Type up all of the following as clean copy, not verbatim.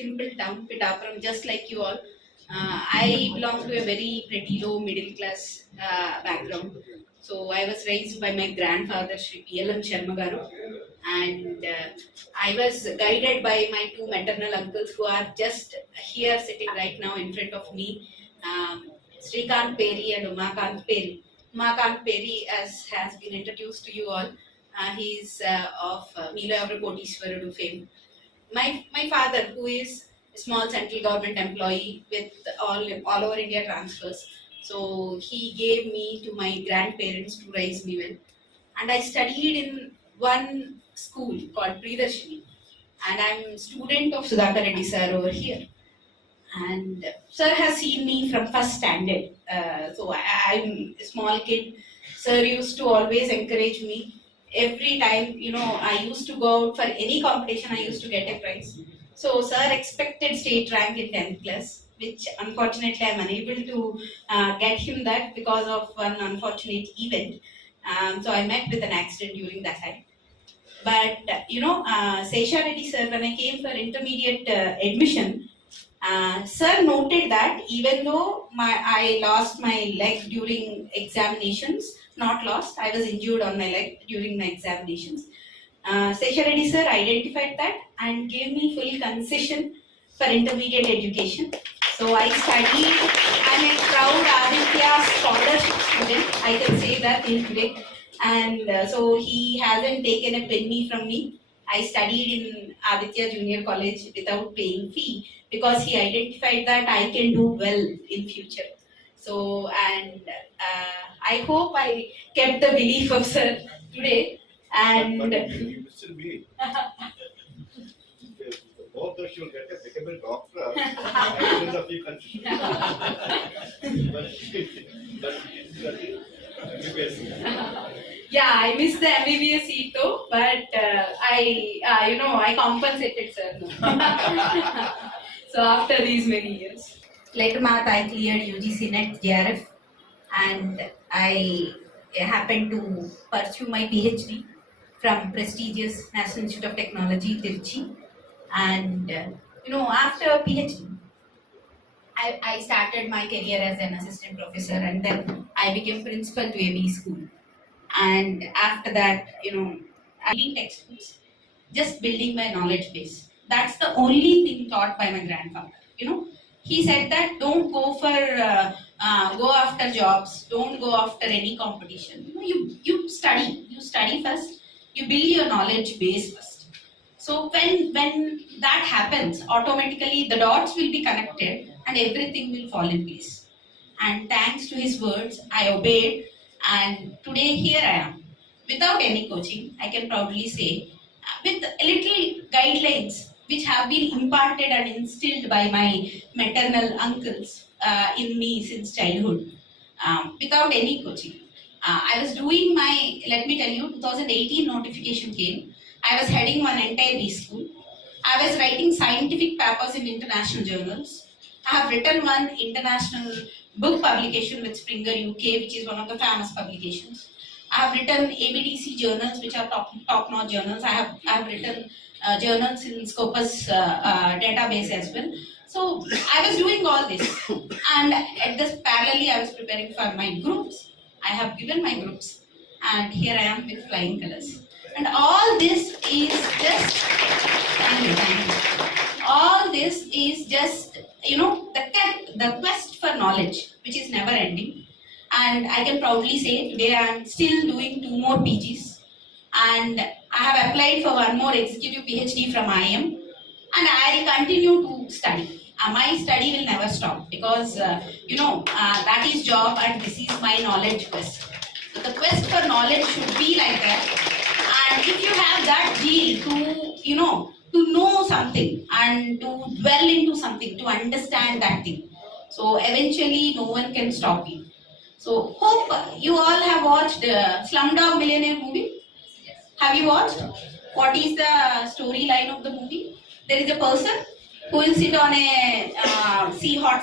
simple town, Pitapuram, just like you all. I belong to a very pretty low middle class background. So I was raised by my grandfather, Sri P.L.M. Sharma Garu, and I was guided by my two maternal uncles who are just here sitting right now in front of me, Srikant Peri and Umakant Peri. Umakant Peri, as has been introduced to you all, he is of Meelavra Kotishwarudu fame. My father, who is a small central government employee with all over India transfers, so he gave me to my grandparents to raise me well, and I studied in one school called Pridarshini, and I'm student of Sudhakar Reddy sir over here. And sir has seen me from first standard, so I'm a small kid. Sir used to always encourage me. Every time, I used to go out for any competition, I used to get a prize. So sir expected state rank in 10th class, which unfortunately I'm unable to get him that because of one unfortunate event. So I met with an accident during that time. But Sesha Reddy sir, when I came for intermediate admission, sir noted that even though I lost my leg during examinations, not lost, I was injured on my leg during my examinations. Sesha Reddy sir identified that and gave me full concession for intermediate education. So I studied. I'm a proud Aditya scholarship student. I can say that till today. And so he hasn't taken a penny from me. I studied in Aditya Junior College without paying fee because he identified that I can do well in future. So, and I hope I kept the belief of sir today. And but you will still be. Both of you get become a doctor. I will not be considered. Yeah, I missed the MBBS seat though, but I compensated sir. So after these many years. Later math I cleared UGC NET JRF, and I happened to pursue my PhD from prestigious National Institute of Technology, Tirchi. And after PhD, I started my career as an assistant professor, and then I became principal to a school. And after that, I reading textbooks, just building my knowledge base. That's the only thing taught by my grandfather. He said that don't go for go after jobs, don't go after any competition. You study first, you build your knowledge base first. So when that happens, automatically the dots will be connected and everything will fall in place. And thanks to his words, I obeyed, and today here I am. Without any coaching, I can proudly say, with little guidelines which have been imparted and instilled by my maternal uncles in me since childhood, without any coaching. I was doing let me tell you, 2018 notification came. I was heading one entire B school. I was writing scientific papers in international journals. I have written one international book publication with Springer UK, which is one of the famous publications. I have written ABDC journals, which are top-notch journals. I have written journals in Scopus database as well. So I was doing all this, and at this parallelly I was preparing for my groups. I have given my groups, and here I am with flying colors. And all this is just, all this is just, the quest for knowledge, which is never ending. And I can proudly say today I am still doing 2 more PGs, and I have applied for 1 more executive PhD from IIM, and I will continue to study. My study will never stop because, that is job and this is my knowledge quest. So the quest for knowledge should be like that. And if you have that zeal to know something and to dwell into something, to understand that thing, so eventually no one can stop you. So hope you all have watched Slumdog Millionaire movie. Have you watched? What is the storyline of the movie? There is a person who will sit on a hot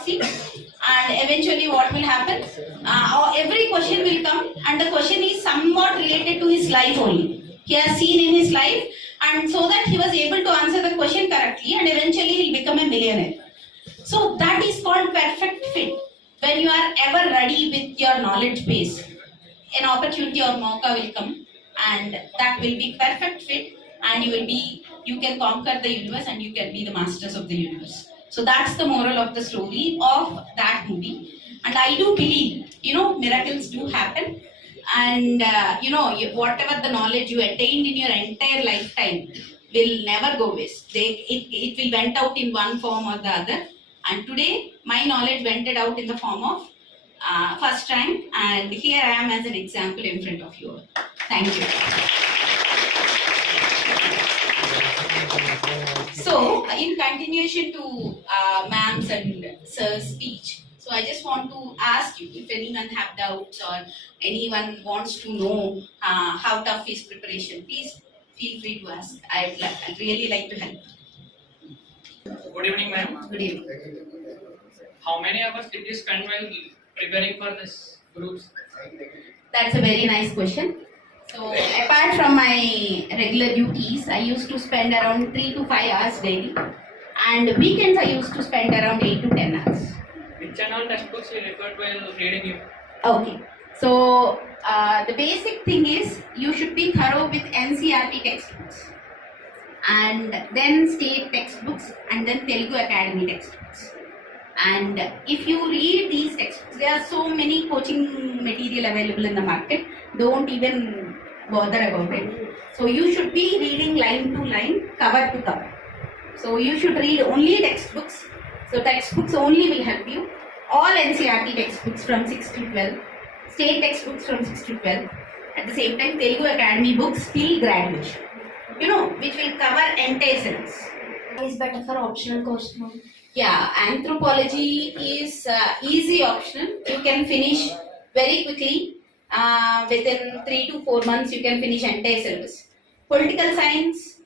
seat, and eventually what will happen? Every question will come, and the question is somewhat related to his life only. He has seen in his life, and so that he was able to answer the question correctly, and eventually he will become a millionaire. So that is called perfect fit. When you are ever ready with your knowledge base, an opportunity or mauka will come, and that will be perfect fit, and you can conquer the universe and you can be the masters of the universe. So that's the moral of the story of that movie. And I do believe, miracles do happen, and whatever the knowledge you attained in your entire lifetime will never go waste. It will went out in one form or the other. And today, my knowledge went out in the form of first rank, and here I am as an example in front of you all. Thank you. So, in continuation to ma'am's and sir's speech, so I just want to ask you if anyone have doubts or anyone wants to know how tough is preparation, please feel free to ask. I'd really like to help. Good evening, ma'am. Good evening. How many hours did you spend while preparing for this groups? That's a very nice question. So, apart from my regular duties, I used to spend around 3 to 5 hours daily, and weekends I used to spend around 8 to 10 hours. Which and all textbooks you referred while reading you? Okay. So, the basic thing is you should be thorough with NCRT textbooks, and then state textbooks, and then Telugu Academy textbooks. And if you read these textbooks, there are so many coaching material available in the market. Don't even bother about it. So you should be reading line to line, cover to cover. So you should read only textbooks. So textbooks only will help you. All NCRT textbooks from 6 to 12, state textbooks from 6 to 12. At the same time, Telugu Academy books till graduation. Which will cover entire syllabus. Is better for optional course, ma'am. Yeah, anthropology is easy optional. You can finish very quickly. Within 3 to 4 months, you can finish entire syllabus. Political science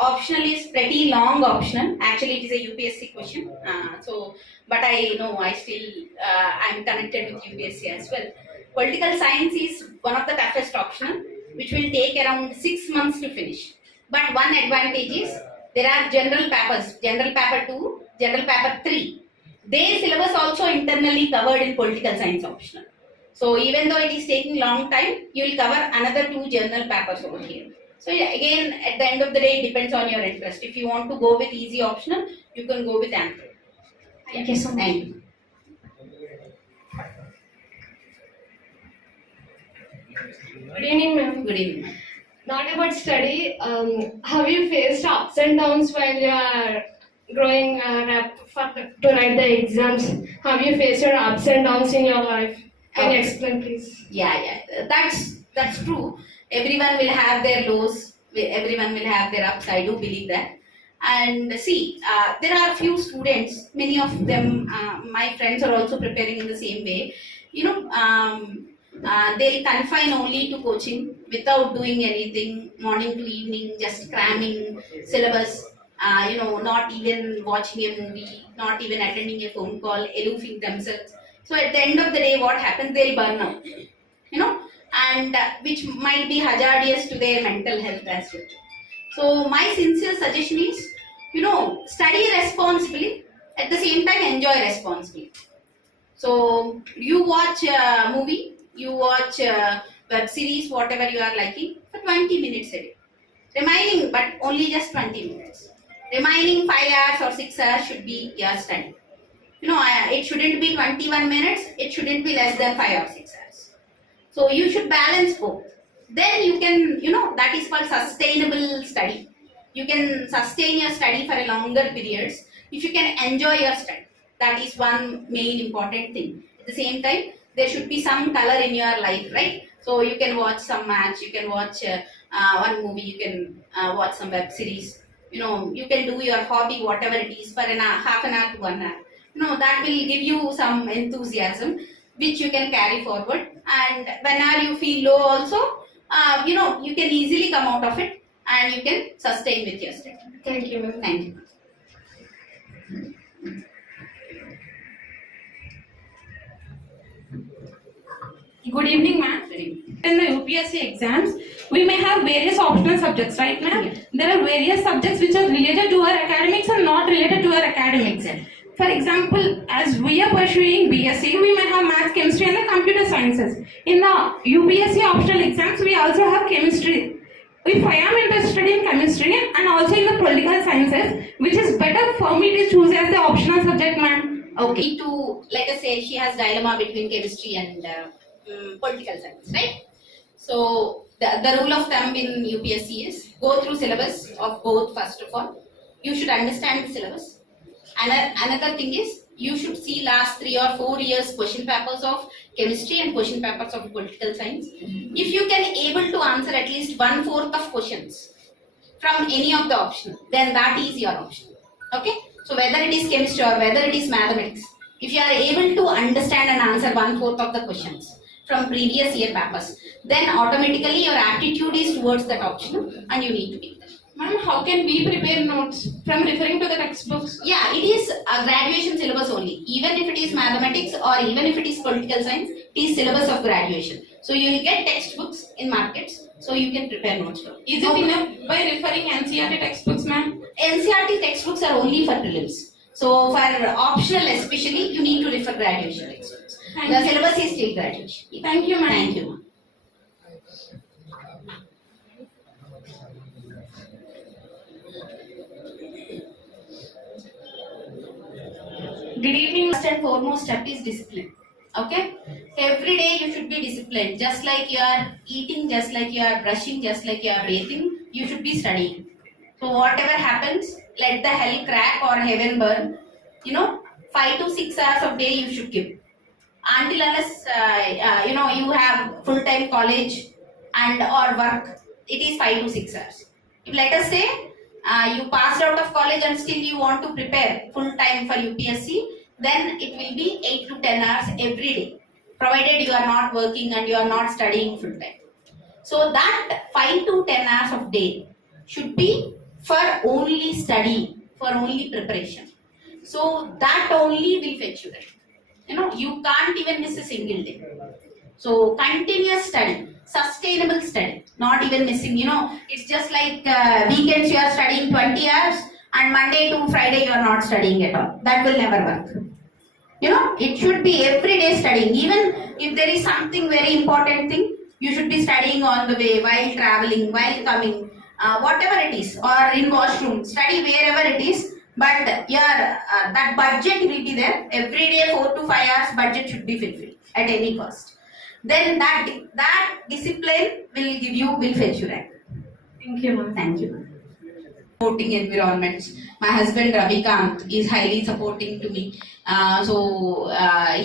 optional is pretty long optional. Actually, it is a UPSC question. But I know I'm connected with UPSC as well. Political science is one of the toughest optional, which will take around 6 months to finish. But one advantage is there are general papers, general paper 2, general paper 3. Their syllabus also internally covered in political science optional. So even though it is taking long time, you will cover another 2 general papers over here. So again, at the end of the day, it depends on your interest. If you want to go with easy optional, you can go with Anthrop. Thank you so much. Thank you. Good evening, ma'am. Good evening. Not about study. Have you faced ups and downs while you are growing to write the exams? Have you faced your ups and downs in your life? Can you explain, please? Yeah. That's true. Everyone will have their lows. Everyone will have their ups. I do believe that. And see, there are few students. Many of them, my friends, are also preparing in the same way. They'll confine only to coaching without doing anything, morning to evening, just cramming syllabus, not even watching a movie, not even attending a phone call, aloofing themselves. So at the end of the day, what happens? They'll burn out, and which might be hazardous to their mental health as well. So my sincere suggestion is, study responsibly, at the same time enjoy responsibly. So you watch a movie, you watch web series, whatever you are liking, for 20 minutes a day. Remaining, but only just 20 minutes. Remaining 5 hours or 6 hours should be your study. It shouldn't be 21 minutes, it shouldn't be less than 5 or 6 hours. So you should balance both. Then you can, that is called sustainable study. You can sustain your study for a longer periods if you can enjoy your study. That is one main important thing. At the same time, there should be some color in your life, right? So you can watch some match, you can watch one movie, you can watch some web series. You can do your hobby, whatever it is, for half an hour to 1 hour. That will give you some enthusiasm, which you can carry forward. And whenever you feel low also, you can easily come out of it and you can sustain with your study. Thank you, ma'am. Thank you. Good evening, ma'am. Good evening. In the UPSC exams, we may have various optional subjects, right, ma'am? Yeah. There are various subjects which are related to our academics and not related to our academics. For example, as we are pursuing BSc, we may have math, chemistry, and the computer sciences. In the UPSC optional exams, we also have chemistry. If I am interested in chemistry and also in the political sciences, which is better for me to choose as the optional subject, ma'am? Okay, to let us say she has dilemma between chemistry and political science, right? So the rule of thumb in UPSC is go through syllabus of both first of all. You should understand the syllabus. And another thing is you should see last 3 or 4 years question papers of chemistry and question papers of political science. If you can able to answer at least 1/4 of questions from any of the optional, then that is your option. Okay? So whether it is chemistry or whether it is mathematics, if you are able to understand and answer 1/4 of the questions from previous year papers, then automatically your aptitude is towards that optional and you need to pick that. Ma'am, how can we prepare notes from referring to the textbooks? Yeah, it is a graduation syllabus only. Even if it is mathematics or even if it is political science, it is syllabus of graduation. So you will get textbooks in markets, so you can prepare notes from. Is it enough by referring NCERT textbooks, ma'am? NCERT textbooks are only for prelims. So for optional especially, you need to refer graduation textbooks. The syllabus is still graduation. Thank you, ma'am. Thank you. Good evening. First and foremost step is discipline. Okay? Every day you should be disciplined. Just like you are eating, just like you are brushing, just like you are bathing, you should be studying. So whatever happens, let the hell crack or heaven burn. 5 to 6 hours of day you should give. Until unless you have full-time college and or work, it is 5 to 6 hours. If let us say you passed out of college and still you want to prepare full-time for UPSC, then it will be 8 to 10 hours every day, provided you are not working and you are not studying full-time. So that 5 to 10 hours of day should be for only study, for only preparation. So that only will fetch you right. You can't even miss a single day. So continuous study, sustainable study, not even missing. It's just like weekends you are studying 20 hours and Monday to Friday you are not studying at all. That will never work. It should be everyday studying. Even if there is something very important thing, you should be studying on the way, while traveling, while coming, whatever it is, or in washroom, study wherever it is. But that budget will be there. Every day 4 to 5 hours budget should be fulfilled at any cost. Then that discipline will fetch you rank. Thank you, ma'am. Thank you. Supporting environments. My husband Ravikant is highly supporting to me.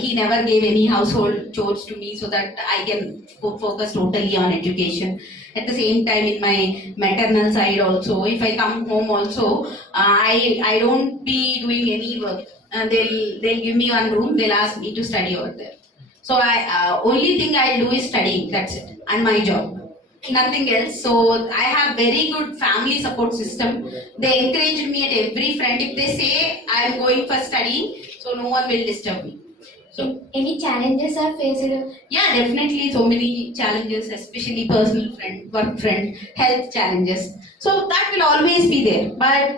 He never gave any household chores to me so that I can focus totally on education. At the same time, in my maternal side also, if I come home also, I don't be doing any work. They'll give me one room. They'll ask me to study over there. So only thing I'll do is studying. That's it, and my job. Nothing else. So I have very good family support system. They encouraged me at every front. If they say I am going for studying, so no one will disturb me. So Any challenges are faced? yeah, definitely so many challenges, especially personal friend, work friend, health challenges. So that will always be there. But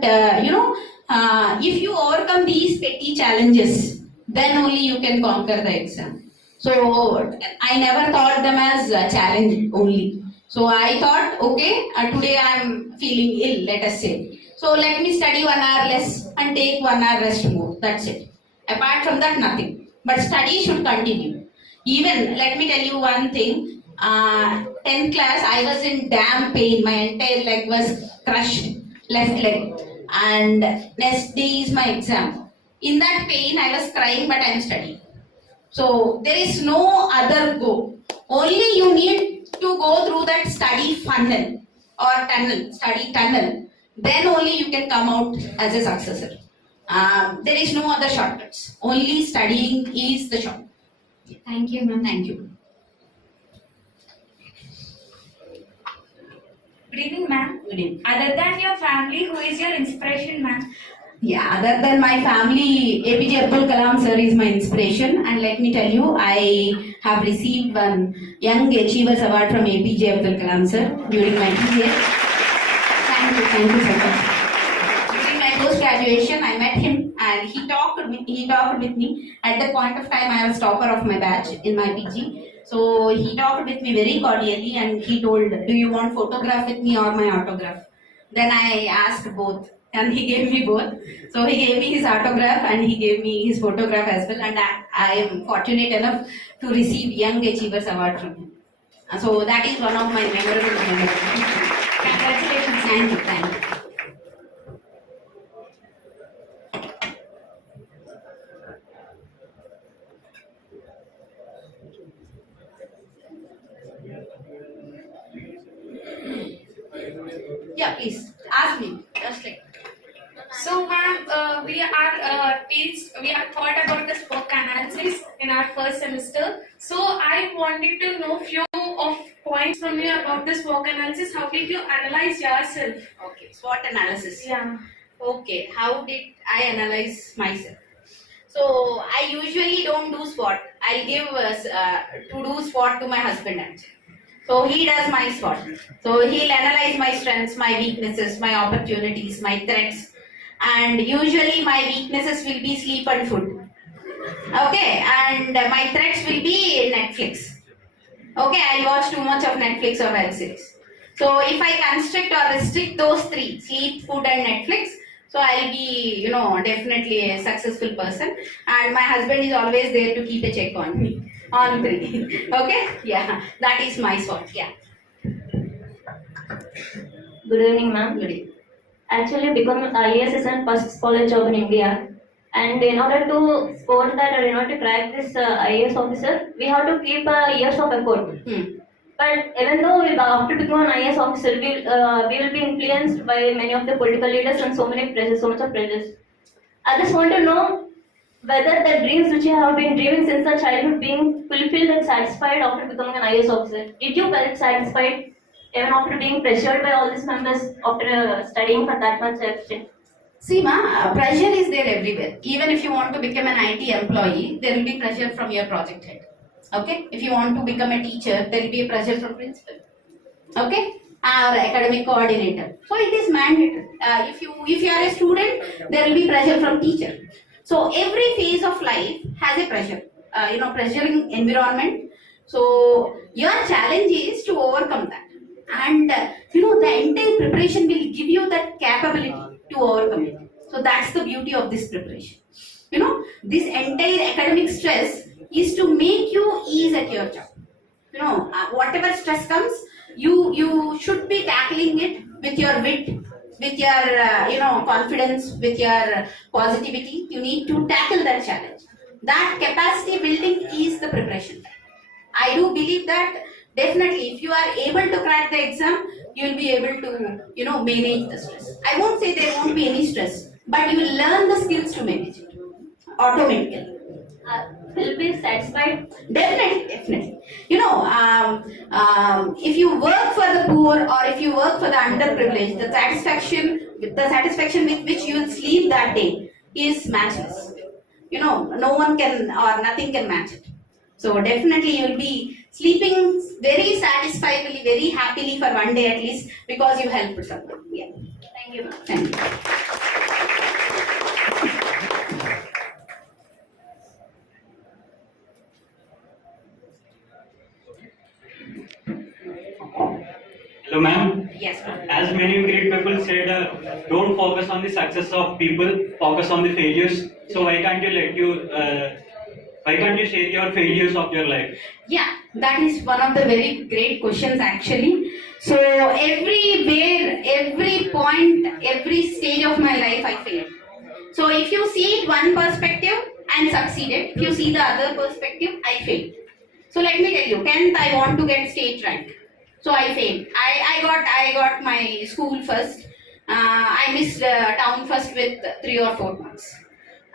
if you overcome these petty challenges, then only you can conquer the exam. So I never thought them as a challenge only. So I thought, okay, today I am feeling ill, let us say. So let me study 1 hour less and take 1 hour rest more. That's it. Apart from that, nothing. But study should continue. Even, let me tell you one thing. 10th class, I was in damn pain. My entire leg was crushed, left leg. And next day is my exam. In that pain, I was crying, but I am studying. So there is no other go. Only you need to go through that study funnel or tunnel, study tunnel. Then only you can come out as a successor. There is no other shortcuts. Only studying is the shortcut. Thank you, ma'am. Thank you. Good evening, ma'am. Good evening. Other than your family, who is your inspiration, ma'am? Yeah, other than my family, APJ Abdul Kalam sir is my inspiration, and let me tell you, I have received one Young Achievers Award from APJ Abdul Kalam sir during my PhD. Thank you so much. During my post-graduation, I met him and he talked with me. At that point of time, I was topper of my batch in my PG. So he talked with me very cordially and he told, do you want photograph with me or my autograph? Then I asked both and he gave me both. So he gave me his autograph and he gave me his photograph as well, and I am fortunate enough to receive Young Achievers Award from him. So that is one of my memorable memories. Congratulations. Thank you. Yeah, please ask me. Just like. So, ma'am, we are taught about the SWOT analysis in our first semester. So, I wanted to know few of points from you about the SWOT analysis. How did you analyze yourself? Okay, SWOT analysis. Yeah. Okay, how did I analyze myself? So I usually don't do SWOT. I'll give to do SWOT to my husband actually. So he does my SWOT. So he'll analyze my strengths, my weaknesses, my opportunities, my threats. And usually my weaknesses will be sleep and food. Okay, and my threats will be Netflix. Okay, I watch too much of Netflix or web series. So if I constrict or restrict those three, sleep, food and Netflix, so I'll be, definitely a successful person. And my husband is always there to keep a check on me. On three. Okay? Yeah, that is my SWOT. Yeah. Good evening, ma'am. Good evening. Actually, become IAS is an first college job in India. And in order to score that or in order to crack this IAS officer, we have to keep years of effort. But even though we after becoming an IAS officer, we will be influenced by many of the political leaders and so much of pressures. I just want to know whether the dreams which you have been dreaming since the childhood being fulfilled and satisfied after becoming an IAS officer. Did you felt satisfied even after being pressured by all these members after studying for that much extent? See, pressure is there everywhere. Even if you want to become an IT employee, there will be pressure from your project head. Okay? If you want to become a teacher, there will be a pressure from principal. Okay? Or academic coordinator. So it is mandatory. If you are a student, there will be pressure from teacher. So every phase of life has a pressure. Pressuring environment. So your challenge is to overcome that. And the entire preparation will give you that capability to overcome it. So that's the beauty of this preparation. This entire academic stress is to make you ease at your job. Whatever stress comes, you should be tackling it with your wit, with your confidence, with your positivity. You need to tackle that challenge. That capacity building is the preparation. I do believe that definitely if you are able to crack the exam, you will be able to manage the stress. I won't say there won't be any stress, but you will learn the skills to manage it automatically. Will be satisfied? Definitely. If you work for the poor or if you work for the underprivileged, the satisfaction with which you will sleep that day is matchless. No one can or nothing can match it. So definitely you will be sleeping very satisfyingly, very happily for one day at least because you helped someone. Yeah. Thank you. Thank you. Hello, ma'am. Yes, ma'am. As many great people said, don't focus on the success of people, focus on the failures. So why can't you share your failures of your life? Yeah, that is one of the very great questions actually. So everywhere, every point, every stage of my life I failed. So if you see it one perspective, I succeeded. If you see the other perspective, I failed. So let me tell you, 10th I want to get state rank. So I failed. I got my school first. I missed town first with 3 or 4 marks.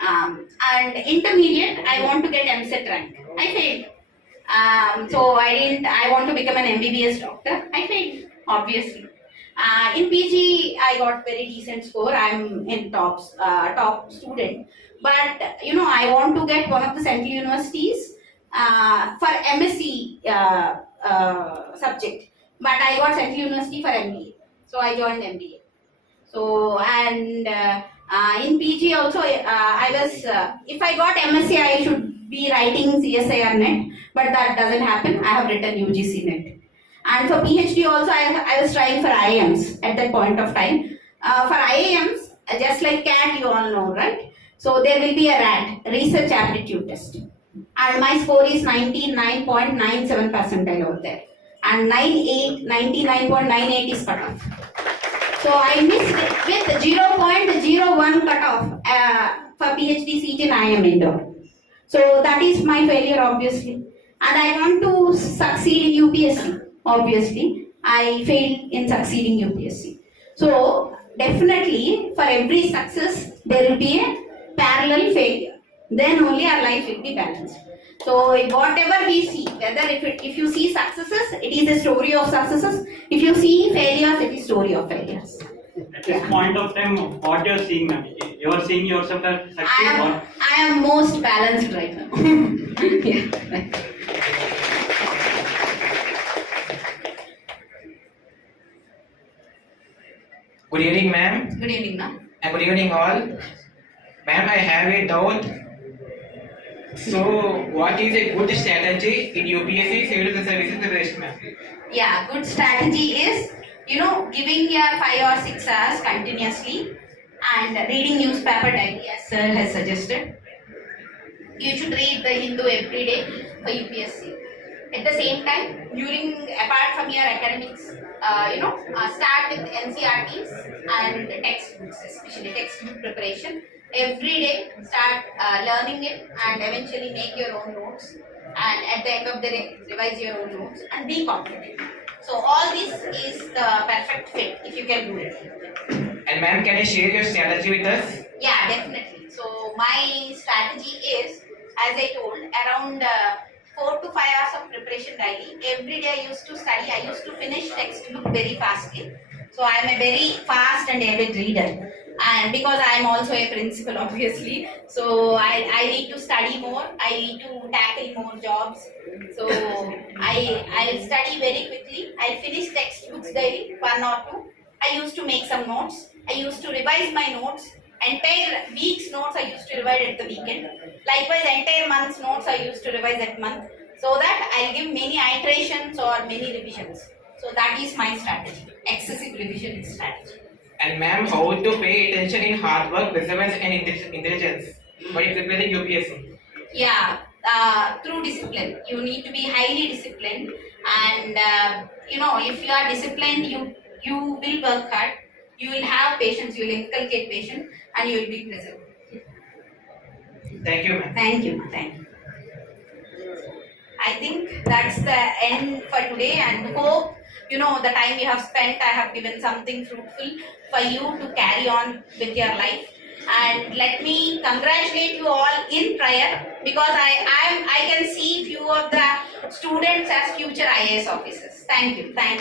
And intermediate, I want to get MSET rank. I failed. So I want to become an MBBS doctor. I failed, obviously. In PG, I got very decent score. I'm in top student. But I want to get one of the central universities for MSc subject. But I got central university for MBA, so I joined MBA. So and in PG also, I was if I got MSc, I should be writing CSIR net, but that doesn't happen. I have written UGC net. And for PhD also, I was trying for IIMs at that point of time. For IIMs, just like CAT, you all know, right? So there will be a RAT, Research Aptitude Test. And my score is 99.97 percentile over there. And 99.98 is cut off. So I missed it with 0.01 cut off for PhD seat in IIM Indore. So that is my failure, obviously. And I want to succeed in UPSC. Obviously, I failed in succeeding UPSC. So definitely, for every success, there will be a parallel failure. Then only our life will be balanced. So whatever we see, whether if you see successes, it is a story of successes. If you see failures, it is story of failures. At this point of time, what you're seeing, ma'am? You are seeing yourself as succeed or? I am most balanced right now. Yeah. Good evening, ma'am. Good evening, ma'am. And good evening, all. Ma'am, I have a doubt. So, what is a good strategy in UPSC Civil Services Preparation, ma'am? Yeah, good strategy is, giving your 5 or 6 hours continuously and reading newspaper daily as sir has suggested. You should read the Hindu every day for UPSC. At the same time, apart from your academics, start with NCRTs and textbooks, especially textbook preparation. Every day, start learning it and eventually make your own notes. And at the end of the day, revise your own notes and be confident. So all this is the perfect fit if you can do it. And ma'am, can you share your strategy with us? Yeah, definitely. So my strategy is, as I told, around 4 to 5 hours of preparation daily. Every day I used to study. I used to finish textbook very fastly. So I am a very fast and avid reader. And because I am also a principal, obviously, so I need to study more. I need to tackle more jobs. So I'll study very quickly. I'll finish textbooks daily, 1 or 2. I used to make some notes. I used to revise my notes. Entire week's notes I used to revise at the weekend. Likewise, entire month's notes I used to revise at month. So that I'll give many iterations or many revisions. So that is my strategy. Excessive revision is strategy. And ma'am, how to pay attention in hard work, perseverance and intelligence while preparing UPSC? Yeah, through discipline. You need to be highly disciplined. And if you are disciplined, you will work hard. You will have patience. You will inculcate patience, and you will be preserved. Thank you, ma'am. Thank you. Thank you. I think that's the end for today, and hope the time you have spent, I have given something fruitful for you to carry on with your life. And let me congratulate you all in prior, because I can see few of the students as future IAS officers. Thank you. Thank you.